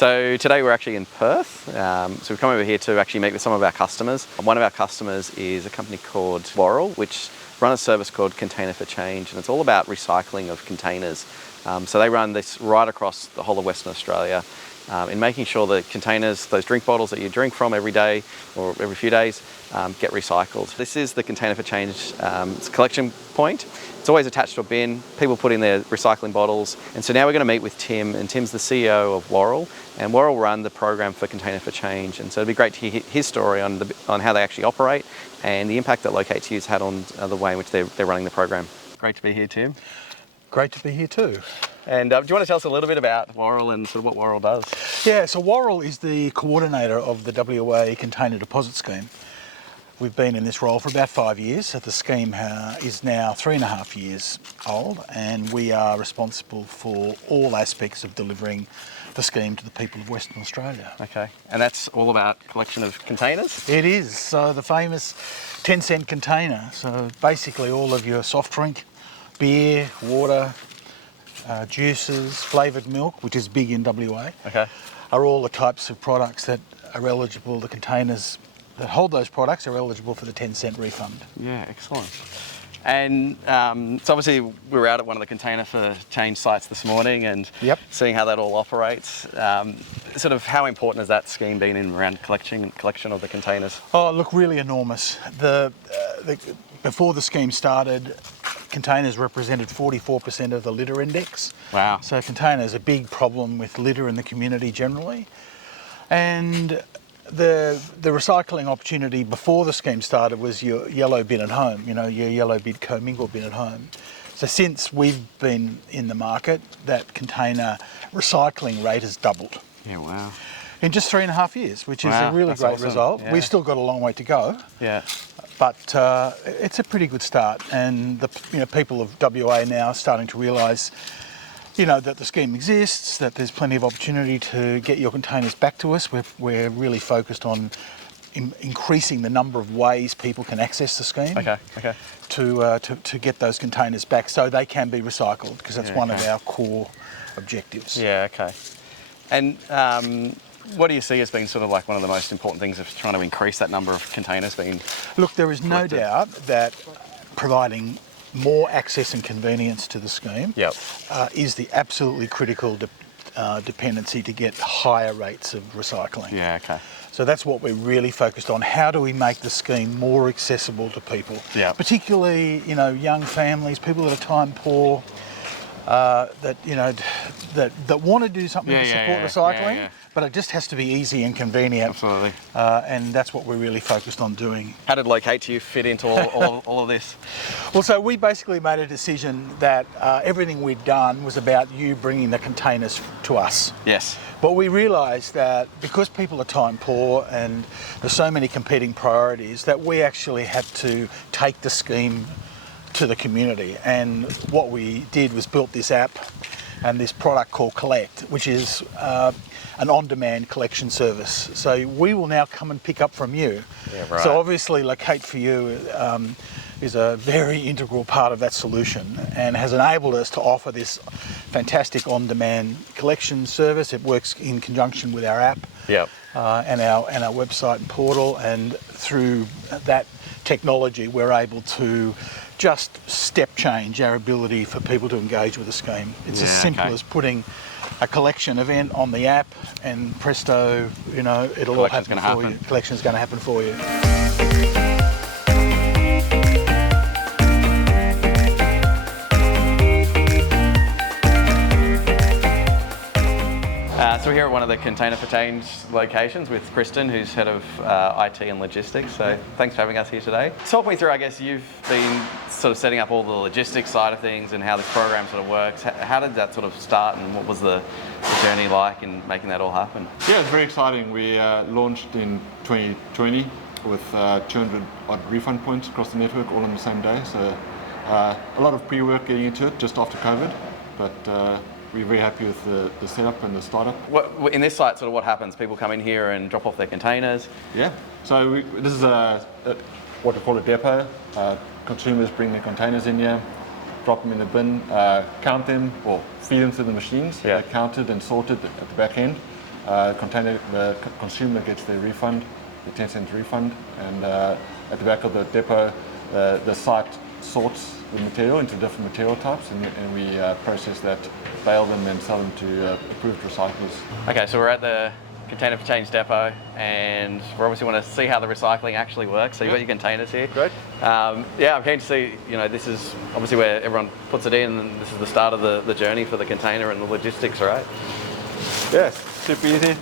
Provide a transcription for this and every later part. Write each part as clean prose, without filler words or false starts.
So today we're actually in Perth. So we've come over here to actually meet with some of our customers. One of our customers is a company called WARRRL, which run a service called Container for Change, and it's all about recycling of containers. So they run this right across the whole of Western Australia in making sure that containers, those drink bottles that you drink from every day or every few days, get recycled. This is the Container for Change collection point. It's always attached to a bin. People put in their recycling bottles. And so now we're going to meet with Tim, and Tim's the CEO of WARRRL, and WARRRL run the program for Container for Change. And so it'd be great to hear his story on how they actually operate and the impact that Locate2u's had on the way in which they're running the program. Great to be here, Tim. Great to be here too. And do you want to tell us a little bit about WARRRL and sort of what WARRRL does? Yeah, so WARRRL is the coordinator of the WA Container Deposit Scheme. We've been in this role for about 5 years. So the scheme is now 3.5 years old, and we are responsible for all aspects of delivering the scheme to the people of Western Australia. Okay, and that's all about collection of containers? It is. So the famous 10-cent container. So basically all of your soft drink, beer, water, juices, flavoured milk, which is big in WA, okay, are all the types of products that are eligible. The containers that hold those products are eligible for the 10-cent refund. Yeah, excellent. And so obviously we were out at one of the Container for Change sites this morning and seeing how that all operates. Sort of how important has that scheme been in around collection of the containers? Oh, look, really enormous. Before the scheme started, containers represented 44% of the litter index. Wow. So containers are a big problem with litter in the community generally. And the recycling opportunity before the scheme started was your yellow bin at home, your yellow bin commingle bin at home. So since we've been in the market, that container recycling rate has doubled. Yeah, wow. In just 3.5 years, which is a really great result. Yeah. We've still got a long way to go. Yeah. But it's a pretty good start, and the people of WA now are starting to realise that the scheme exists, that there's plenty of opportunity to get your containers back to us. We're really focused on increasing the number of ways people can access the scheme. Okay. To get those containers back so they can be recycled, because that's one of our core objectives. Yeah, okay. And what do you see as being sort of like one of the most important things of trying to increase that number of containers being Look, there is collected? No doubt that providing more access and convenience to the scheme is the absolutely critical dependency to get higher rates of recycling. Yeah, okay. So that's what we're really focused on. How do we make the scheme more accessible to people? Yeah. Particularly, young families, people that are time poor, that want to do something to support recycling, but it just has to be easy and convenient. Absolutely. And that's what we're really focused on doing. How did Locate2u fit into all of this? Well, so we basically made a decision that everything we'd done was about you bringing the containers to us. Yes. But we realised that because people are time poor and there's so many competing priorities, that we actually had to take the scheme to the community. And what we did was built this app and this product called Collect, which is an on-demand collection service. So we will now come and pick up from you. Yeah, right. So obviously Locate2u is a very integral part of that solution and has enabled us to offer this fantastic on-demand collection service. It works in conjunction with our app and our website and portal, and through that technology we're able to just step change our ability for people to engage with the scheme. It's as simple as putting a collection event on the app, and presto, it'll all happen for you. Collection's going to happen for you. So we're here at one of the Container for Change locations with Kristen, who's head of IT and logistics. So thanks for having us here today. Talk me through, I guess you've been sort of setting up all the logistics side of things and how this program sort of works. How did that sort of start, and what was the journey like in making that all happen? Yeah, it's very exciting. We launched in 2020 with 200 odd refund points across the network all on the same day. So a lot of pre-work getting into it just after COVID, but we're very happy with the setup and the startup. In this site, sort of what happens? People come in here and drop off their containers? Yeah, so this is what we call a depot. Consumers bring their containers in here, drop them in the bin, count them or feed them to the machines. They're counted and sorted at the back end. The consumer gets their refund, the 10-cent refund, and at the back of the depot, the site sorts the material into different material types, and we process that, bale them, and sell them to approved recyclers. Okay, so we're at the Container for Change depot, and we obviously want to see how the recycling actually works. So you've got your containers here. Great. Yeah, I'm keen to see, this is obviously where everyone puts it in, and this is the start of the journey for the container and the logistics, right? Yes, super easy.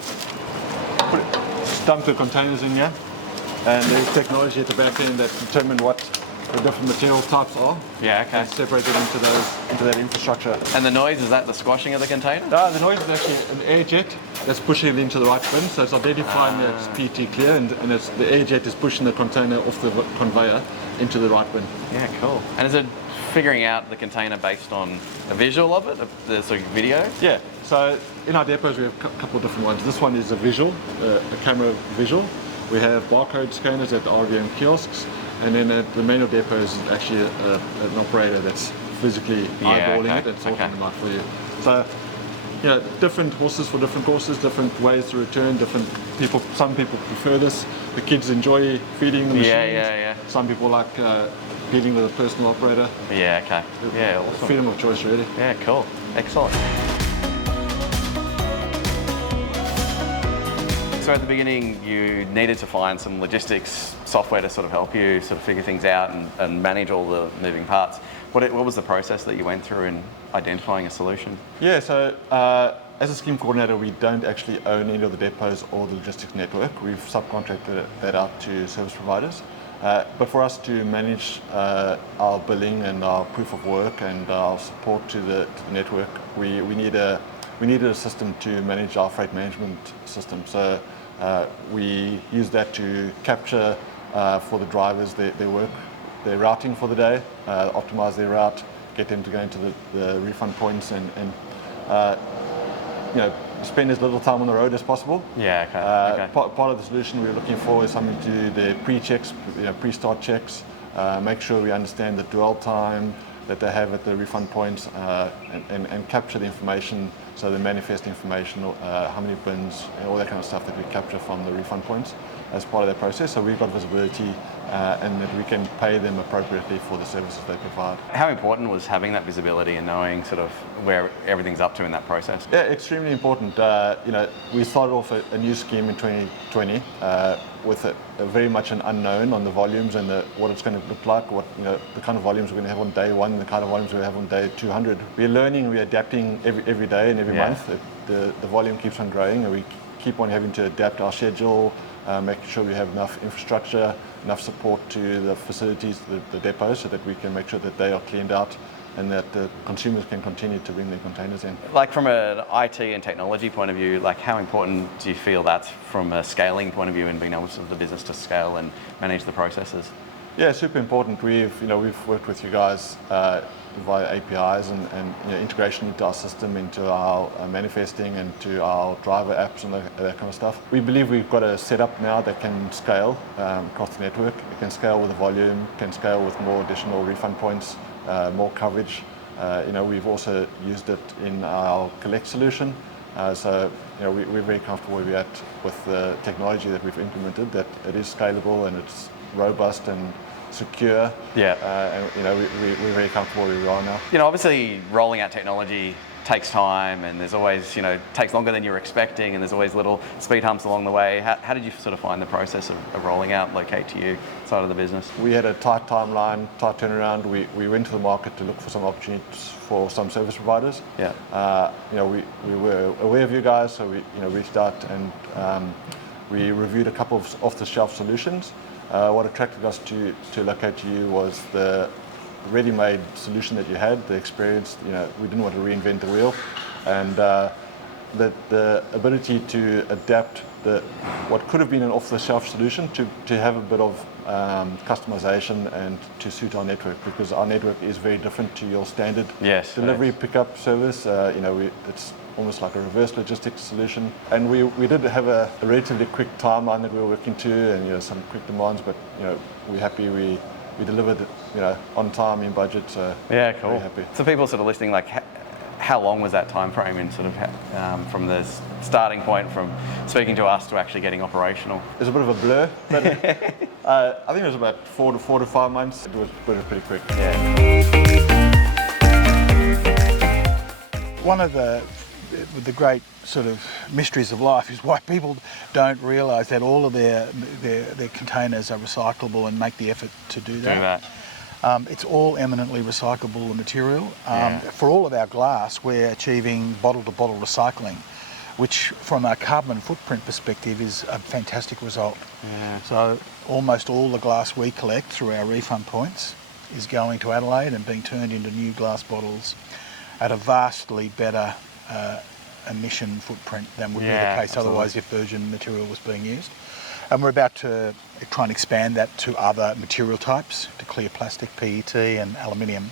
Dump the containers in here, and there's technology at the back end that determine what the different material types are. Yeah, okay. And separate it into that infrastructure. And the noise, is that the squashing of the container? The noise is actually an air jet that's pushing it into the right bin, so it's identifying that it's PT clear, and the air jet is pushing the container off the conveyor into the right bin. Yeah, cool. And is it figuring out the container based on a visual of it, the sort of video? Yeah, so in our depots we have a couple of different ones. This one is a visual, a camera visual. We have barcode scanners at RVM kiosks, and then at the manual depot is actually an operator that's physically eyeballing it and sorting them out for you. So, different horses for different courses, different ways to return, different people. Some people prefer this. The kids enjoy feeding the machines. Yeah. Some people like dealing with a personal operator. Yeah, okay. Yeah, awesome. Freedom of choice, really. Yeah, cool. Excellent. So at the beginning, you needed to find some logistics software to sort of help you sort of figure things out and manage all the moving parts. What was the process that you went through in identifying a solution? Yeah, so as a scheme coordinator, we don't actually own any of the depots or the logistics network. We've subcontracted that out to service providers. But for us to manage our billing and our proof of work and our support to the network, we needed a system to manage our freight management system. So we use that to capture for the drivers their work, their routing for the day, optimize their route, get them to go into the refund points, and spend as little time on the road as possible. Yeah, okay. Part of the solution we're looking for is something to do the pre-checks, pre-start checks, make sure we understand the dwell time that they have at the refund points, and capture the information, so the manifest information, how many bins, all that kind of stuff that we capture from the refund points as part of that process. So we've got visibility and that we can pay them appropriately for the services they provide. How important was having that visibility and knowing sort of where everything's up to in that process? Yeah, extremely important. We started off a new scheme in 2020 with a very much an unknown on the volumes and what it's going to look like, the kind of volumes we're going to have on day one and the kind of volumes we have on day 200. We're learning, we're adapting every day and every month. The volume keeps on growing, and we keep on having to adapt our schedule, making sure we have enough infrastructure, enough support to the facilities, the depots, so that we can make sure that they are cleaned out and that the consumers can continue to bring their containers in. Like from an IT and technology point of view, like how important do you feel that's from a scaling point of view and being able for the business to scale and manage the processes? Yeah, super important. We've worked with you guys via APIs and integration into our system, into our manifesting, and to our driver apps and that kind of stuff. We believe we've got a setup now that can scale across the network. It can scale with volume, can scale with more additional refund points, more coverage. We've also used it in our collect solution. So we're very comfortable where we're at with the technology that we've implemented, that it is scalable and it's robust and secure. Yeah. We're very comfortable where we are now. Obviously rolling out technology takes time, and there's always, takes longer than you're expecting, and there's always little speed humps along the way. How did you sort of find the process of rolling out Locate2u side of the business? We had a tight timeline, tight turnaround. We went to the market to look for some opportunities for some service providers. Yeah. We were aware of you guys, so we reached out and we reviewed a couple of off-the-shelf solutions. What attracted us to Locate2u was the ready-made solution that you had, the experience. We didn't want to reinvent the wheel, and the ability to adapt what could have been an off-the-shelf solution to have a bit of customization and to suit our network, because our network is very different to your standard delivery pickup service. It's almost like a reverse logistics solution, and we did have a relatively quick timeline that we were working to, and some quick demands, but we're happy we delivered on time, in budget. So yeah, cool. very happy. So people sort of listening, like, how long was that time frame in sort of from the starting point, from speaking to us to actually getting operational? It's a bit of a blur, but I think it was about 4 to 5 months. It was pretty quick. Yeah. One of the great sort of mysteries of life is why people don't realise that all of their containers are recyclable and make the effort to do that. It's all eminently recyclable material. For all of our glass, we're achieving bottle-to-bottle recycling, which from a carbon footprint perspective is a fantastic result. So almost all the glass we collect through our refund points is going to Adelaide and being turned into new glass bottles at a vastly better emission footprint than would be the case otherwise if virgin material was being used. And we're about to try and expand that to other material types, to clear plastic, PET and aluminium,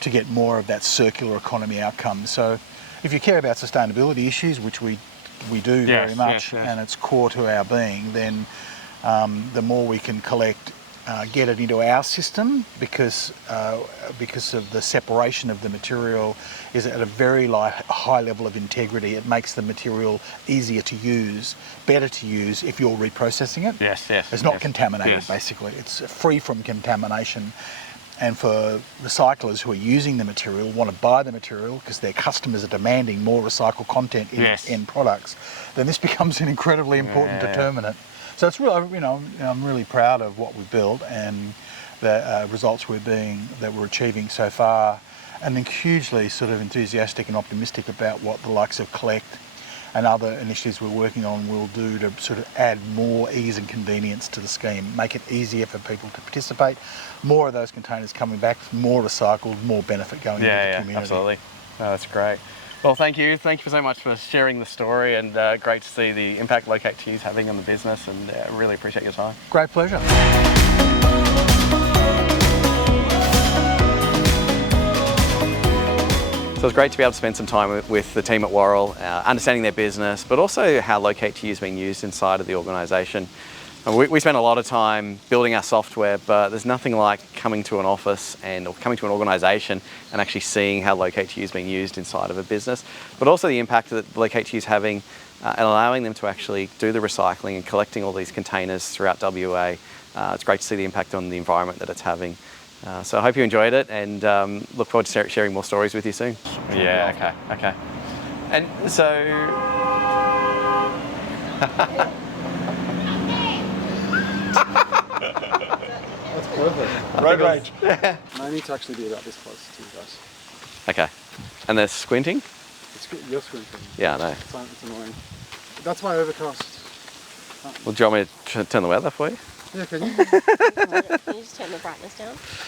to get more of that circular economy outcome. So if you care about sustainability issues, which we do very much, and it's core to our being, then the more we can collect, get it into our system, because of the separation of the material is at a very high level of integrity. It makes the material easier to use, better to use if you're reprocessing it. It's not contaminated, basically. It's free from contamination. And for recyclers who are using the material, want to buy the material because their customers are demanding more recycled content in end products, then this becomes an incredibly important determinant. So it's really, I'm really proud of what we've built and the results that we're achieving so far, and then hugely sort of enthusiastic and optimistic about what the likes of Collect and other initiatives we're working on will do to sort of add more ease and convenience to the scheme, make it easier for people to participate, more of those containers coming back, more recycled, more benefit going into the community. Absolutely. Oh, that's great. Well, thank you so much for sharing the story, and great to see the impact Locate2u is having on the business, and really appreciate your time. Great pleasure. So it's great to be able to spend some time with the team at WARRRL, understanding their business, but also how Locate2u is being used inside of the organisation. We spend a lot of time building our software, but there's nothing like coming to an office or coming to an organisation and actually seeing how Locate2u is being used inside of a business, but also the impact that Locate2u is having and allowing them to actually do the recycling and collecting all these containers throughout WA. It's great to see the impact on the environment that it's having. So I hope you enjoyed it, and look forward to sharing more stories with you soon. Yeah, okay. And so... That's perfect. Road rage. I need to actually be about this close to you guys. Okay. And they're squinting? You're squinting. Yeah, I know. It's annoying. That's my overcast. Well, do you want me to turn the weather for you? Yeah, can you? Can you just turn the brightness down?